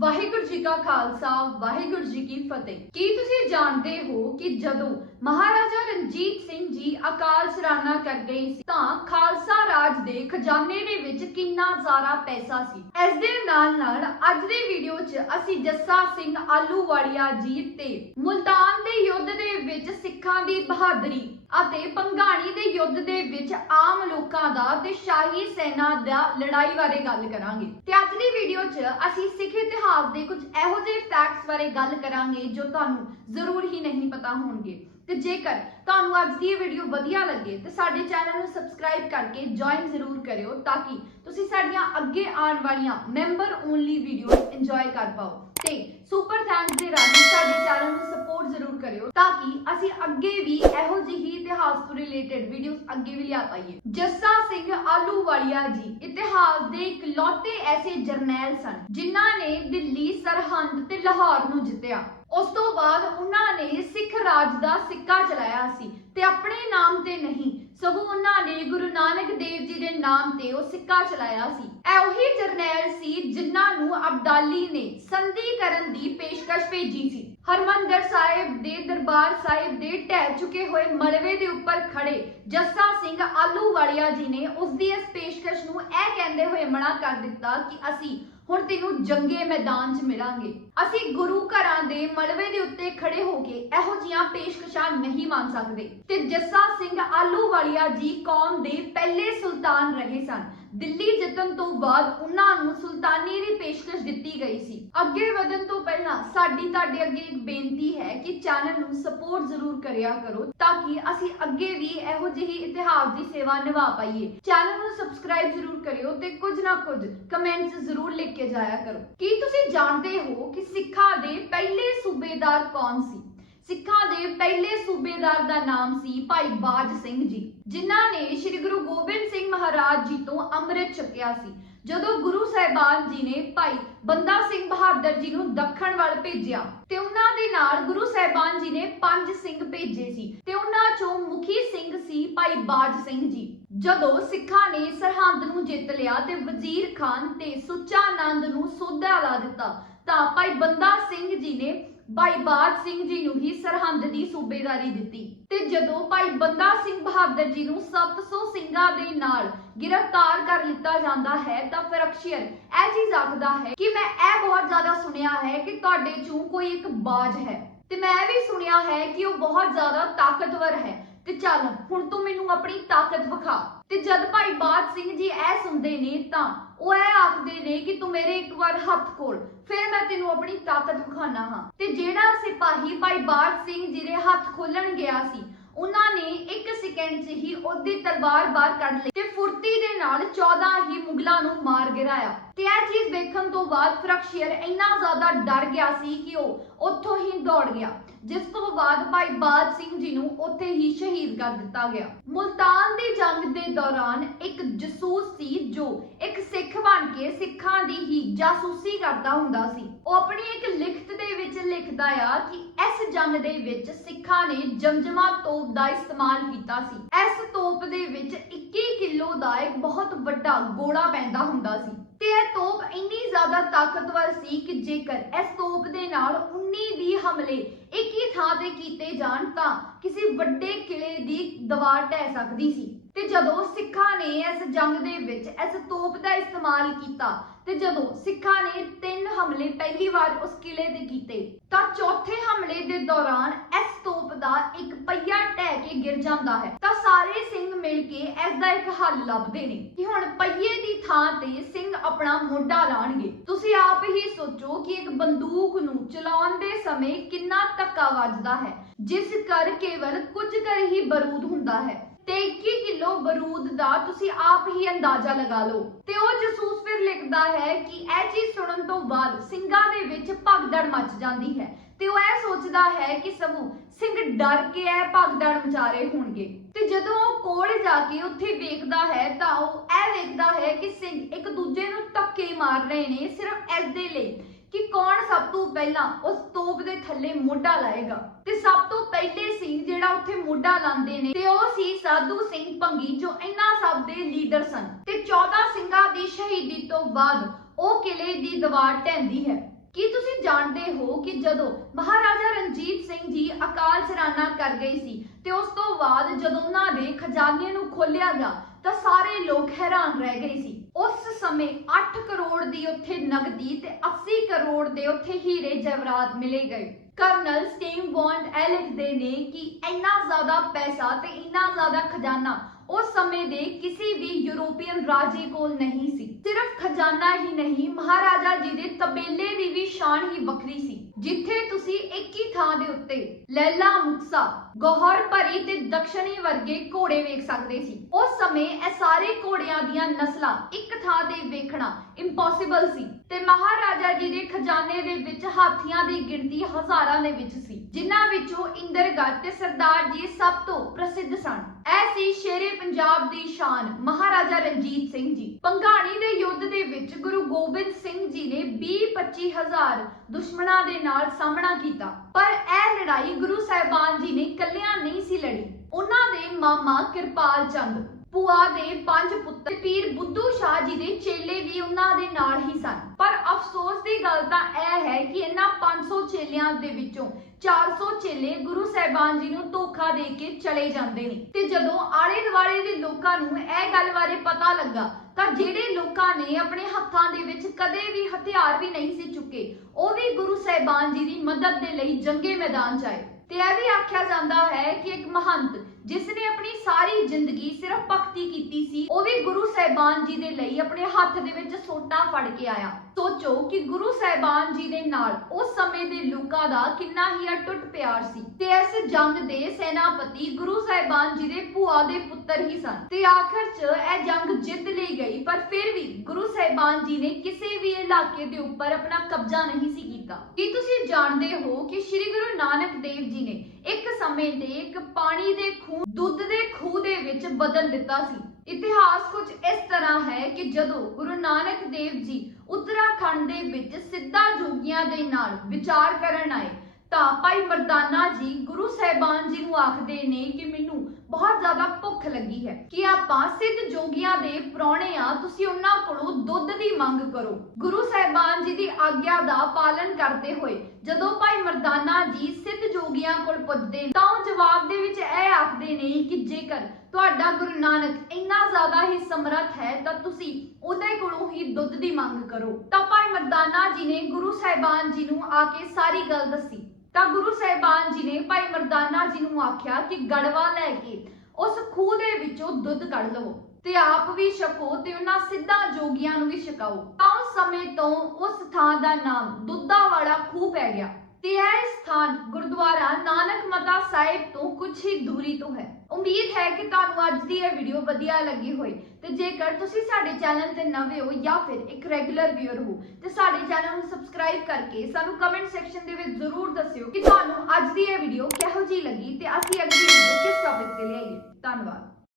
ਵਾਹਿਗੁਰੂ ਜੀ ਕਾ ਖਾਲਸਾ, ਵਾਹਿਗੁਰੂ ਜੀ ਕੀ ਫਤਿਹ। ਕੀ ਤੁਸੀਂ ਜਾਣਦੇ ਹੋ ਕਿ ਜਦੋਂ ਮਹਾਰਾਜਾ ਰਣਜੀਤ ਸਿੰਘ ਜੀ ਅਕਾਲ ਸਰਾਣਾ ਕਰ ਗਏ ਸੀ, ਤਾਂ ਖਾਲਸਾ ਰਾਜ ਦੇ ਖਜ਼ਾਨੇ ਦੇ ਵਿੱਚ ਕਿੰਨਾ ਸਾਰਾ ਪੈਸਾ ਸੀ? ਇਸ ਦੇ ਨਾਲ ਨਾਲ ਅੱਜ ਦੇ ਵੀਡੀਓ 'ਚ ਅਸੀਂ ਜੱਸਾ ਸਿੰਘ ਆਲੂਵਾਲੀਆ ਜੀ ਤੇ ਮੁਲਤਾਨ ਦੇ ਯੁੱਧ ਦੇ ਵਿੱਚ ਸਿੱਖਾਂ ਦੀ ਬਹਾਦਰੀ ਅਤੇ ਪੰਗਾਣੀ ਦੇ ਯੁੱਧ ਦੇ ਵਿੱਚ ਆਮ ਲੋਕਾਂ ਦਾ ਤੇ ਸ਼ਾਹੀ ਸੈਨਾ ਦਾ ਲੜਾਈ ਬਾਰੇ ਗੱਲ ਕਰਾਂਗੇ। ਤੇ ਅੱਜ ਦੀ ਵੀਡੀਓ 'ਚ ਅਸੀਂ ਸਿੱਖ ਇਤਿਹਾਸ ਦੇ ਕੁਝ ਇਹੋ ਜਿਹੇ ਫੈਕਟਸ ਬਾਰੇ ਗੱਲ ਕਰਾਂਗੇ ਜੋ ਤੁਹਾਨੂੰ ਜ਼ਰੂਰ ਹੀ ਨਹੀਂ ਪਤਾ ਹੋਣਗੇ। ਤੇ ਜੇਕਰ ਤੁਹਾਨੂੰ ਅੱਜ ਦੀ ਇਹ ਵੀਡੀਓ ਵਧੀਆ ਲੱਗੇ, ਤੇ ਸਾਡੇ ਚੈਨਲ ਨੂੰ ਸਬਸਕ੍ਰਾਈਬ ਕਰਕੇ ਜੁਆਇਨ ਜ਼ਰੂਰ ਕਰਿਓ ਤਾਂ ਕਿ ਤੁਸੀਂ ਸਾਡੀਆਂ ਅੱਗੇ ਆਉਣ ਵਾਲੀਆਂ ਮੈਂਬਰ ਓਨਲੀ ਵੀਡੀਓਜ਼ ਇੰਜੋਏ ਕਰ ਪਾਓ। ਤੇ ਸੁਪਰ ਥੈਂਕਸ ਦੇ ਰਾਹੀਂ ਸਾਡੇ ਚੈਨਲ ਨੂੰ ਸਪੋਰਟ ਜ਼ਰੂਰ ਕਰਿਓ ਤਾਂ ਕਿ ਅਸੀਂ ਅੱਗੇ ਵੀ ਇਹੋ ਜਿਹੀ ਇਤਿਹਾਸ ਤੋਂ ਰਿਲੇਟਡ ਵੀਡੀਓਜ਼ ਅੱਗੇ ਵੀ ਲਿਆ ਪਾਈਏ। ਜੱਸਾ ਸਿੰਘ ਆਲੂਵਾਲੀਆ ਜੀ ਇਤਿਹਾਸ ਦੇ ਇਕਲੌਤੇ ਐਸੇ ਜਰਨੈਲ ਸਨ, ਜਿਨ੍ਹਾਂ ਨੇ ਦਿੱਲੀ, ਸਰਹੰਦ ਤੇ ਲਾਹੌਰ ਨੂੰ ਜਿੱਤਿਆ। ਉਸ ਤੋਂ ਬਾਅਦ ਉਹਨਾਂ ਨੇ ਸਿੱਖ ਰਾਜ ਦਾ ਸਿੱਕਾ ਚਲਾਇਆ ਸੀ ਤੇ ਆਪਣੇ ਨਾਮ ਤੇ ਨਹੀਂ, ਸਗੋਂ ਉਹਨਾਂ ਨੇ ਗੁਰੂ ਨਾਨਕ ਦੇਵ ਜੀ ਦੇ ਨਾਮ ਤੇ ਉਹ ਸਿੱਕਾ ਚਲਾਇਆ ਸੀ। ਇਹ ਉਹੀ ਜਰਨੈਲ ਸੀ ਜਿਨ੍ਹਾਂ ਨੂੰ ਅਬਦਾਲੀ ਨੇ ਸੰਧੀ ਕਰਨ ਦੀ ਪੇਸ਼ਕਸ਼ ਭੇਜੀ ਸੀ। ਹਰਮੰਦਰ ਸਾਹਿਬ ਦਰਬਾਰ ਸਾਹਿਬ ਦੇ ਢਹਿ ਚੁੱਕੇ ਹੋਏ ਮਲਬੇ ਦੇ ਉੱਪਰ ਖੜੇ ਜੱਸਾ ਸਿੰਘ ਆਲੂਵਾਲੀਆ ਜੀ ਨੇ ਉਸ ਦੀ ਇਸ ਪੇਸ਼ਕਸ਼ ਨੂੰ ਇਹ ਕਹਿੰਦੇ ਹੋਏ ਮਨਾ ਕਰ ਦਿੱਤਾ ਕਿ ਅਸੀਂ ਹੁਣ ਤੈਨੂੰ ਜੰਗੇ ਮੈਦਾਨ 'ਚ ਮਿਲਾਂਗੇ। ਅਸੀਂ ਗੁਰੂ ਘਰਾਂ ਦੇ ਮਲਵੇ ਦੇ ਉੱਤੇ ਖੜੇ ਹੋ ਕੇ ਇਹੋ ਜੀਆਂ ਪੇਸ਼ਕਸ਼ਾਂ ਨਹੀਂ ਮੰਨ ਸਕਦੇ। ਤੇ ਜੱਸਾ ਸਿੰਘ ਆਲੂਵਾਲੀਆ ਜੀ ਕੌਮ ਦੇ ਪਹਿਲੇ ਸੁਲਤਾਨ ਰਹੇ ਸਨ। ਦਿੱਲੀ ਜਿੱਤਣ ਤੋਂ ਬਾਅਦ ਉਹਨਾਂ ਨੂੰ ਸੁਲਤਾਨੀ ਦੀ ਪੇਸ਼ਕਸ਼ ਦਿੱਤੀ ਗਈ ਸੀ। ਅੱਗੇ ਵਧਣ ਤੋਂ ਪਹਿਲਾਂ ਸਾਡੀ ਤੁਹਾਡੇ ਅੱਗੇ ਇੱਕ ਬੇਨਤੀ ਹੈ ਕਿ ਚੈਨਲ ਨੂੰ ਸਪੋਰਟ ਜ਼ਰੂਰ ਕਰਿਆ ਕਰੋ ਤਾਂ ਕਿ ਅਸੀਂ ਅੱਗੇ ਵੀ ਇਹੋ ਜਿਹੀ ਇਤਿਹਾਸ ਦੀ ਸੇਵਾ ਨਿਭਾ ਪਾਈਏ। ਚੈਨਲ ਨੂੰ ਸਬਸਕ੍ਰਾਈਬ ਜ਼ਰੂਰ ਕਰਿਓ ਤੇ ਕੁਝ ਨਾ ਕੁਝ ਕਮੈਂਟਸ ਜ਼ਰੂਰ ਲਿਖ ਕੇ ਜਾਇਆ ਕਰੋ। ਕੀ ਤੁਸੀਂ ਜਾਣਦੇ ਹੋ ਕਿ ਸਿੱਖਾਂ ਦੇ ਪਹਿਲੇ ਸੂਬੇਦਾਰ ਕੌਣ ਸੀ? ਸਿੱਖਾਂ ਦੇ ਪਹਿਲੇ ਸੂਬੇਦਾਰ ਦਾ ਨਾਮ ਸੀ ਭਾਈ ਬਾਜ ਸਿੰਘ ਜੀ, ਜਿਨ੍ਹਾਂ ਨੇ ਸ੍ਰੀ ਗੁਰੂ ਗੋਬਿੰਦ ਸਿੰਘ ਮਹਾਰਾਜ ਜੀ ਤੋਂ ਅੰਮ੍ਰਿਤ ਛਕਿਆ ਸੀ। ਜਦੋਂ ਗੁਰੂ ਸਾਹਿਬਾਨ ਜੀ ਨੇ ਭਾਈ ਬੰਦਾ ਸਿੰਘ ਬਹਾਦਰ ਜੀ ਨੂੰ ਦੱਖਣ ਵੱਲ ਭੇਜਿਆ ਤੇ ਉਹਨਾਂ ਦੇ ਨਾਲ ਗੁਰੂ ਸਾਹਿਬਾਨ ਜੀ ਨੇ ਪੰਜ ਸਿੰਘ ਭੇਜੇ ਸੀ ਤੇ ਉਹਨਾਂ ਚੋਂ ਮੁਖੀ ਸਿੰਘ ਸੀ ਭਾਈ ਬਾਜ ਸਿੰਘ ਜੀ। ਜਦੋਂ ਸਿੱਖਾਂ ਨੇ ਸਰਹੰਦ ਨੂੰ ਜਿੱਤ ਲਿਆ ਤੇ ਵਜ਼ੀਰ ਖਾਨ ਤੇ ਸੁੱਚਾ ਆਨੰਦ ਨੂੰ ਸੋਧਾ ਲਾ ਦਿੱਤਾ, ਤਾਂ ਭਾਈ ਬੰਦਾ ਸਿੰਘ ਜੀ ਨੇ ਭਾਈ ਬਾਜ ਸਿੰਘ ਜੀ ਨੂੰ ਹੀ ਸਰਹੰਦ ਦੀ ਸੂਬੇਦਾਰੀ ਦਿੱਤੀ ਤੇ ਜਦੋਂ ਭਾਈ ਬੰਦਾ ਸਿੰਘ ਬਹਾਦਰ ਜੀ ਨੂੰ 700 ਸਿੰਘਾਂ ਦੇ ਨਾਲ ਗ੍ਰਿਫਤਾਰ ਕਰ ਲਿੱਤਾ ਜਾਂਦਾ ਹੈ ਤਾਂ ਫਿਰ ਅਕਸ਼ਰ ਇਹ ਚੀਜ਼ ਆਖਦਾ ਹੈ ਕਿ ਮੈਂ ਇਹ ਬਹੁਤ ਜ਼ਿਆਦਾ ਸੁਣਿਆ ਹੈ ਕਿ ਤੁਹਾਡੇ ਚੋਂ ਕੋਈ ਇੱਕ ਬਾਜ ਹੈ ਤੇ ਮੈਂ ਇਹ ਵੀ ਸੁਣਿਆ ਹੈ ਕਿ ਉਹ ਬਹੁਤ ਜ਼ਿਆਦਾ ਤਾਕਤਵਰ ਹੈ। ਤੇ ਚੱਲ, ਹੁਣ ਤੂੰ ਮੈਨੂੰ ਆਪਣੀ ਤਾਕਤ ਵਿਖਾ। ਤੇ ਜਦ ਭਾਈ ਬਾਜ ਸਿੰਘ ਜੀ ਇਹ ਸੁਣਦੇ ਨੇ ਤਾਂ ਉਹ ਇਹ ਆਖਦੇ ਨੇ ਕਿ ਤੂੰ ਮੇਰੇ ਇੱਕ ਵਾਰ ਹੱਥ ਖੋਲ, ਫਿਰ ਮੈਂ ਤੈਨੂੰ ਆਪਣੀ ਤਾਕਤ ਵਿਖਾਣਾ ਹਾਂ। ਤੇ ਜਿਹੜਾ ਸਿਪਾਹੀ ਭਾਈ ਬਾਜ ਸਿੰਘ ਜੀ ਦੇ ਹੱਥ ਖੋਲਣ ਗਿਆ ਸੀ, ਉਹਨਾਂ ਨੇ ਇੱਕ ਸੈਕਿੰਡ 'ਚ ਹੀ ਉਹਦੀ ਤਲਵਾਰ ਬਾਹਰ ਕੱਢ ਲਈ ਤੇ ਫੁਰਤੀ ਦੇ ਨਾਲ 14 ਹੀ ਮੁਗਲਾਂ ਨੂੰ ਮਾਰ ਗਿਰਾਇਆ। ਤੇ ਇਹ ਚੀਜ਼ ਵੇਖਣ ਤੋਂ ਬਾਅਦ ਫਰਕਸ਼ੀਅਰ ਇੰਨਾ ਜ਼ਿਆਦਾ ਡਰ ਗਿਆ ਸੀ ਕਿ ਉਹ ਉੱਥੋਂ ਹੀ ਦੌੜ ਗਿਆ। ਜਿਸ ਤੋਂ ਬਾਅਦ ਭਾਈ ਬਾਜ ਸਿੰਘ ਜੀ ਨੂੰ ਉੱਥੇ ਹੀ ਸ਼ਹੀਦ ਕਰ ਦਿੱਤਾ ਗਿਆ। ਮੁਲਤਾਨ ਦੀ ਜੰਗ ਦੇ ਦੌਰਾਨ ਇੱਕ ਜਸੂਸ ਸੀ ਜੋ ਇੱਕ ਸਿੱਖ ਬਣ ਕੇ ਸਿੱਖਾਂ ਦੀ ਹੀ ਜਾਸੂਸੀ ਕਰਦਾ ਹੁੰਦਾ ਸੀ। ਉਹ ਆਪਣੀ ਇੱਕ ਲਿਖਤ ਦੇ ਵਿੱਚ ਲਿਖਦਾ ਆ ਕਿ ਇਸ ਜੰਗ ਦੇ ਵਿੱਚ ਸਿੱਖਾਂ ਨੇ ਜਮਜਮਾ ਤੋਪ ਦਾ ਇਸਤੇਮਾਲ ਕੀਤਾ ਸੀ। ਇਸ ਤੋਪ ਦੇ ਵਿੱਚ 21 ਕਿਲੋ ਦਾ ਇੱਕ ਬਹੁਤ ਵੱਡਾ ਗੋਲਾ ਪੈਂਦਾ ਹੁੰਦਾ ਸੀ। ਤੇ ਇਹ ਤੋਪ ਇੰਨੀ ਜ਼ਿਆਦਾ ਤਾਕਤਵਰ ਸੀ ਕਿ ਜੇਕਰ ਇਸ ਤੋਪ ਦੇ ਨਾਲ 19 ਵੀ ਹਮਲੇ ਇੱਕ ਹੀ ਥਾਂ ਤੇ ਕੀਤੇ ਜਾਣ ਤਾਂ ਕਿਸੇ ਵੱਡੇ ਕਿਲੇ ਦੀ ਦੀਵਾਰ ਢਹਿ ਸਕਦੀ ਸੀ। ਤੇ ਜਦੋਂ ਸਿੱਖਾਂ ਨੇ ਇਸ ਜੰਗ ਦੇ ਵਿੱਚ ਇਸ ਤੋਪ ਦਾ ਇਸਤੇਮਾਲ ਕੀਤਾ ਤੇ ਜਦੋਂ ਸਿੱਖਾਂ ਨੇ ਤਿੰਨ ਹਮਲੇ ਪਹਿਲੀ ਵਾਰ ਉਸ ਕਿਲੇ ਤੇ ਕੀਤੇ, ਤਾਂ ਚੌਥੇ ਹਮਲੇ ਦੇ ਦੌਰਾਨ ਇਸ ਤੋਪ ਦਾ ਇੱਕ ਪਹੀਆ ਢਹਿ ਕੇ ਗਿਰ ਜਾਂਦਾ ਹੈ। ਤਾਂ ਸਾਰੇ ਸਿੰਘ ਮਿਲ ਕੇ ਇਸ ਦਾ ਇੱਕ ਹੱਲ ਲੱਭਦੇ ਨੇ ਕਿ ਹੁਣ ਪਹੀਏ ਦੀ ਥਾਂ ਤੇ ਸਿੰਘ ਆਪਣਾ ਮੋਢਾ ਲਾਣਗੇ। ਤੁਸੀਂ ਆਪ ਹੀ ਸੋਚੋ ਕਿ ਇੱਕ ਬੰਦੂਕ ਨੂੰ ਚਲਾਉਣ ਦੇ ਸਮੇਂ ਕਿੰਨਾ ਧੱਕਾ ਵੱਜਦਾ ਹੈ, ਜਿਸ ਕਰ ਕੇਵਲ ਕੁਝ ਕਰ ਹੀ ਬਰੂਦ ਹੁੰਦਾ ਹੈ। ਤੇ 21 ਕਿਲੋ ਬਰੂਦ ਦਾ ਤੁਸੀਂ ਆਪ ਹੀ ਅੰਦਾਜ਼ਾ ਲਗਾ ਲਓ। ਤੇ ਉਹ ਜਸੂਸ ਫਿਰ ਲਿਖਦਾ ਹੈ ਕਿ ਇਹ ਚੀਜ਼ ਸੁਣਨ ਤੋਂ ਬਾਅਦ ਸਿੰਘਾਂ ਦੇ ਵਿੱਚ ਭਗਦੜ ਮਚ ਜਾਂਦੀ ਹੈ। ਤੇ ਉਹ ਇਹ ਸੋਚਦਾ ਹੈ ਕਿ ਸਭੂ ਸਿੰਘ ਡਰ ਕੇ ਇਹ ਭਗਦੜ ਮਚਾ ਰਹੇ ਹੋਣਗੇ। ਤੇ ਜਦੋਂ ਉਹ ਕੋਲ ਜਾ ਕੇ ਉੱਥੇ ਵੇਖਦਾ ਹੈ ਤਾਂ ਉਹ ਇਹ ਵੇਖਦਾ ਹੈ ਕਿ ਸਿੰਘ ਇੱਕ ਦੂਜੇ ਨੂੰ ਧੱਕੇ ਮਾਰ ਰਹੇ ਨੇ ਸਿਰਫ ਇਸ ਦੇ ਲਈ। ਕਿ ਕੌਣ ਸਭ ਤੋਂ ਪਹਿਲਾਂ ਉਸ ਤੋਪ ਦੇ ਥੱਲੇ ਮੋਢਾ ਲਾਏਗਾ? ਤੇ ਸਭ ਤੋਂ ਪਹਿਲੇ ਸਿੰਘ ਜਿਹੜਾ ਉੱਥੇ ਮੋਢਾ ਲਾਉਂਦੇ ਨੇ, ਤੇ ਉਹ ਸੀ ਸਾਧੂ ਸਿੰਘ ਭੰਗੀ ਜੋ ਇਹਨਾਂ ਸਭ ਦੇ ਲੀਡਰ ਸਨ। ਤੇ 14 ਸਿੰਘਾਂ ਦੀ ਸ਼ਹੀਦੀ ਤੋਂ ਬਾਅਦ ਉਹ ਕਿਲੇ ਦੀ ਦੀਵਾਰ ਢਹਿੰਦੀ ਹੈ। ਕੀ ਤੁਸੀਂ ਜਾਣਦੇ ਹੋ ਕਿ ਜਦੋਂ ਮਹਾਰਾਜਾ ਰਣਜੀਤ ਸਿੰਘ ਜੀ ਅਕਾਲ ਚਲਾਣਾ ਕਰ ਗਏ ਸੀ, ਤੇ ਉਸ ਤੋਂ ਬਾਅਦ ਜਦੋਂ ਉਹਨਾਂ ਦੇ ਖਜ਼ਾਨੇ ਨੂੰ ਖੋਲਿਆ ਗਿਆ, ਤਾਂ ਸਾਰੇ ਲੋਕ ਹੈਰਾਨ ਰਹਿ ਗਏ ਸੀ। ਉਸ ਸਮੇਂ 8 ਕਰੋੜ ਦੀ ਉੱਥੇ ਨਗਦੀ ਤੇ ਕਰੋੜ ਦੇ ਉੱਥੇ ਹੀਰੇ ਜਵਰਾਤ ਮਿਲੇ ਗਏ। ਕਰਨਲ ਸਟੀਮ ਬੌਂਡ ਇਹ ਲਿਖਦੇ ਨੇ ਕਿ ਇੰਨਾ ਜ਼ਿਆਦਾ ਪੈਸਾ ਤੇ ਇੰਨਾ ਜ਼ਿਆਦਾ ਖਜ਼ਾਨਾ ਉਸ ਸਮੇਂ ਦੇ ਕਿਸੇ ਵੀ ਯੂਰੋਪੀਅਨ ਰਾਜੇ ਕੋਲ ਨਹੀਂ ਸੀ। ਸਿਰਫ ਖਜ਼ਾਨਾ ਹੀ ਨਹੀਂ, ਮਹਾਰਾਜਾ ਜੀ ਦੇ ਤਬੇਲੇ ਦੀ ਵੀ ਸ਼ਾਨ ਹੀ ਵੱਖਰੀ ਸੀ। ਜਿੱਥੇ ਤੁਸੀਂ ਇੱਕ ਹੀ ਥਾਂ ਦੇ ਉੱਤੇ ਲੈਲਾ ਮੁਕਸਾ ਗੋਹਰ ਭਰੀ ਤੇ ਦਕਸ਼ਣੀ ਵਰਗੇ ਘੋੜੇ ਵੇਖ ਸਕਦੇ ਸੀ। ਉਸ ਸਮੇਂ ਇਹ ਸਾਰੇ ਘੋੜਿਆਂ ਦੀਆਂ ਨਸਲਾਂ ਇੱਕ ਥਾਂ ਤੇ ਵੇਖਣਾ ਇੰਪੋਸੀਬਲ ਸੀ ਤੇ ਮਹਾਰਾਜਾ ਜੀ ਦੇ ਖਜ਼ਾਨੇ ਦੇ ਵਿੱਚ ਹਾਥੀਆਂ ਦੀ ਗਿਣਤੀ ਹਜ਼ਾਰਾਂ ਦੇ ਵਿੱਚ ਸੀ। ਜਿਨ੍ਹਾਂ ਵਿੱਚੋਂ ਇੰਦਰਗੜ੍ਹ ਤੇ ਸਰਦਾਰ ਜੀ ਸਭ ਤੋਂ ਪ੍ਰਸਿੱਧ ਸਨ। ਇਹ ਸੀ ਸ਼ੇਰੇ ਪੰਜਾਬ ਦੀ ਸ਼ਾਨ, ਮਹਾਰਾਜਾ ਰਣਜੀਤ ਸਿੰਘ ਜੀ। ਪੰਘਾਣੀ ਦੇ ਯੁੱਧ ਦੇ ਵਿੱਚ ਗੁਰੂ ਗੋਬਿੰਦ ਸਿੰਘ ਜੀ ਨੇ 20-25 ਹਜ਼ਾਰ ਦੁਸ਼ਮਣਾਂ ਦੇ ਨਾਲ ਸਾਹਮਣਾ ਕੀਤਾ। ਪਰ ਇਹ ਲੜਾਈ ਗੁਰੂ ਸਾਹਿਬਾਨ ਜੀ ਨੇ ਇਕੱਲਿਆਂ ਨਹੀਂ ਸੀ ਲੜੀ। ਉਹਨਾਂ ਦੇ ਮਾਮਾ ਕਿਰਪਾਲ ਚੰਦ ਭੂਆ ਦੇ ਪੰਜ ਪੁੱਤਰ ਪੀਰ ਬੁੱਧੂ ਸ਼ਾਹ ਜੀ ਦੇ ਚੇਲੇ ਵੀ ਉਹਨਾਂ ਦੇ ਨਾਲ ਹੀ ਸਨ। ਪਰ ਅਫਸੋਸ ਦੀ ਗੱਲ ਤਾਂ ਇਹ ਹੈ ਕਿ ਇਹਨਾਂ 500 ਚੇਲਿਆਂ ਦੇ ਵਿੱਚੋਂ 400 ਚੇਲੇ ਗੁਰੂ ਸਾਹਿਬਾਨ ਜੀ ਨੂੰ ਧੋਖਾ ਦੇ ਕੇ ਚਲੇ ਜਾਂਦੇ ਨੇ। ਤੇ ਜਦੋਂ ਆਲੇ ਦੁਆਲੇ ਦੇ ਲੋਕਾਂ ਨੂੰ ਇਹ ਗੱਲ ਬਾਰੇ ਪਤਾ ਲੱਗਾ, ਤਾਂ ਜਿਹੜੇ ਲੋਕਾਂ ਨੇ ਆਪਣੇ ਹੱਥਾਂ ਦੇ ਵਿੱਚ ਕਦੇ ਵੀ ਹਥਿਆਰ ਵੀ ਨਹੀਂ ਸੀ ਚੁੱਕੇ ਉਹ ਵੀ ਗੁਰੂ ਸਾਹਿਬਾਨ ਜੀ ਦੀ ਮਦਦ ਦੇ ਲਈ ਜੰਗੇ ਮੈਦਾਨ 'ਚ ਆਏ। ਤੇ ਇਹ ਵੀ ਆਖਿਆ ਜਾਂਦਾ ਹੈ ਕਿ ਇੱਕ ਮਹੰਤ ਜਿਸ ਨੇ ਆਪਣੀ ਸਾਰੀ ਜ਼ਿੰਦਗੀ ਸਿਰਫ ਭਗਤੀ ਕੀਤੀ ਸੀ, ਉਹ ਵੀ ਗੁਰੂ ਸਾਹਿਬਾਨ ਜੀ ਦੇ ਲਈ ਆਪਣੇ ਹੱਥ ਦੇ ਵਿੱਚ ਸੋਟਾ ਫੜ ਕੇ ਆਇਆ। ਸੋਚੋ ਕਿ ਗੁਰੂ ਸਾਹਿਬਾਨ ਜੀ ਦੇ ਨਾਲ ਉਸ ਸਮੇਂ ਦੇ ਲੋਕਾਂ ਦਾ ਕਿੰਨਾ ਹੀ ਅਟੁੱਟ ਪਿਆਰ ਸੀ। ਤੇ ਇਸ ਜੰਗ ਦੇ ਸੈਨਾਪਤੀ ਗੁਰੂ ਸਾਹਿਬਾਨ ਜੀ ਦੇ ਭੂਆ ਦੇ ਪੁੱਤਰ ਹੀ ਸਨ। ਤੇ ਆਖਰ 'ਚ ਇਹ ਜੰਗ ਜਿੱਤ ਲਈ ਗਈ, ਪਰ ਫਿਰ ਵੀ ਗੁਰੂ ਸਾਹਿਬਾਨ ਜੀ ਨੇ ਕਿਸੇ ਵੀ ਇਲਾਕੇ ਦੇ ਉੱਪਰ ਆਪਣਾ ਕਬਜ਼ਾ ਨਹੀਂ ਸੀ ਕੀਤਾ। ਕੀ ਤੁਸੀਂ ਜਾਣਦੇ ਹੋ ਕਿ ਸ੍ਰੀ ਗੁਰੂ ਨਾਨਕ ਦੇਵ ਜੀ ਨੇ ਇੱਕ ਸਮੇਂ ਤੇ ਇੱਕ ਪਾਣੀ ਦੇ ਖੂਹ, ਦੁੱਧ ਦੇ ਖੂਹ ਦੇ ਵਿੱਚ ਬਦਲ ਦਿੱਤਾ ਸੀ? ਇਤਿਹਾਸ ਕੁਝ ਇਸ ਤਰ੍ਹਾਂ ਹੈ ਕਿ ਜਦੋਂ ਗੁਰੂ ਨਾਨਕ ਦੇਵ ਜੀ ਉੱਤਰਾਖੰਡ ਦੇ ਵਿੱਚ ਸਿੱਧਾ ਜੋਗੀਆਂ ਦੇ ਨਾਲ ਵਿਚਾਰ ਕਰਨ ਆਏ ਤਾਂ ਭਾਈ ਮਰਦਾਨਾ ਜੀ ਗੁਰੂ ਸਾਹਿਬਾਨ ਜੀ ਨੂੰ ਆਖਦੇ ਨੇ ਕਿ ਮੈਨੂੰ ਬਹੁਤ ਜ਼ਿਆਦਾ ਭੁੱਖ ਲੱਗੀ ਹੈ ਕਿ ਆਪਾਂ ਸਿੱਧ ਜੋਗੀਆਂ ਦੇ ਪ੍ਰਾਹੁਣੇ ਆ, ਤੁਸੀਂ ਉਹਨਾਂ ਕੋਲੋਂ ਦੁੱਧ ਦੀ ਮੰਗ ਕਰੋ। ਗੁਰੂ ਸਾਹਿਬਾਨ ਜੀ ਦੀ ਆਗਿਆ ਦਾ ਪਾਲਨ ਕਰਦੇ ਹੋਏ ਜਦੋਂ ਭਾਈ ਮਰਦਾਨਾ ਜੀ ਸਿੱਧ ਜੋਗੀਆਂ ਕੋਲ ਪੁੱਜਦੇ, ਤਾਂ ਉਹ ਜਵਾਬ ਦੇ ਵਿੱਚ ਇਹ ਆਖਦੇ ਨੇ ਕਿ ਜੇਕਰ ਤੁਹਾਡਾ ਗੁਰੂ ਨਾਨਕ ਇੰਨਾ ਜ਼ਿਆਦਾ ਹੀ ਸਮਰੱਥ ਹੈ, ਤਾਂ ਤੁਸੀਂ ਉਹਦੇ ਕੋਲੋਂ ਹੀ ਦੁੱਧ ਦੀ ਮੰਗ ਕਰੋ। ਤਾਂ ਭਾਈ ਮਰਦਾਨਾ ਜੀ ਨੇ ਗੁਰੂ ਸਾਹਿਬਾਨ ਜੀ ਨੂੰ ਆ ਕੇ ਸਾਰੀ ਗੱਲ ਦੱਸੀ। ਤਾਂ ਗੁਰੂ ਸਾਹਿਬਾਨ ਜੀ ਨੇ ਭਾਈ ਮਰਦਾਨਾ ਜੀ ਨੂੰ ਆਖਿਆ ਕਿ ਗੜਵਾ ਲੈ ਕੇ ਉਸ ਖੂਹ ਦੇ ਵਿੱਚੋਂ ਦੁੱਧ ਕੱਢ ਲਵੋ ਤੇ ਆਪ ਵੀ ਛਕੋ ਤੇ ਉਹਨਾਂ ਸਿੱਧਾ ਜੋਗੀਆਂ ਨੂੰ ਵੀ ਛਕਾਓ। ਤਾਂ ਉਸ ਸਮੇਂ ਤੋਂ ਉਸ ਥਾਂ ਦਾ ਨਾਮ ਦੁੱਧਾ ਵਾਲਾ ਖੂਹ ਪੈ ਗਿਆ ਤੇ ਇਹ ਸਥਾਨ ਗੁਰਦੁਆਰਾ ਨਾਨਕ ਮਤਾ ਸਾਹਿਬ ਤੋਂ ਕੁਝ ਹੀ ਦੂਰੀ ਤੋਂ ਹੈ। ਉਮੀਦ ਹੈ ਕਿ ਤੁਹਾਨੂੰ ਅੱਜ ਦੀ ਇਹ ਵੀਡੀਓ ਵਧੀਆ ਲੱਗੀ ਹੋਈ। ਤੇ ਜੇਕਰ ਤੁਸੀਂ ਸਾਡੇ ਚੈਨਲ ਤੇ ਨਵੇਂ ਹੋ ਜਾਂ ਫਿਰ ਇੱਕ ਰੈਗੂਲਰ ਵੀਅਰ ਹੋ, ਤੇ ਸਾਡੇ ਚੈਨਲ ਨੂੰ ਸਬਸਕ੍ਰਾਈਬ ਕਰਕੇ ਸਾਨੂੰ ਕਮੈਂਟ ਸੈਕਸ਼ਨ ਦੇ ਵਿੱਚ ਜ਼ਰੂਰ ਦੱਸਿਓ ਕਿ ਤੁਹਾਨੂੰ ਅੱਜ ਦੀ ਇਹ ਵੀਡੀਓ ਕਿਹੋ ਜਿਹੀ ਲੱਗੀ ਤੇ ਅਸੀਂ ਅਗਲੀ ਵੀਡੀਓ ਕਿਸ ਟੌਪਿਕ ਤੇ ਲਿਆਈਏ। ਧੰਨਵਾਦ।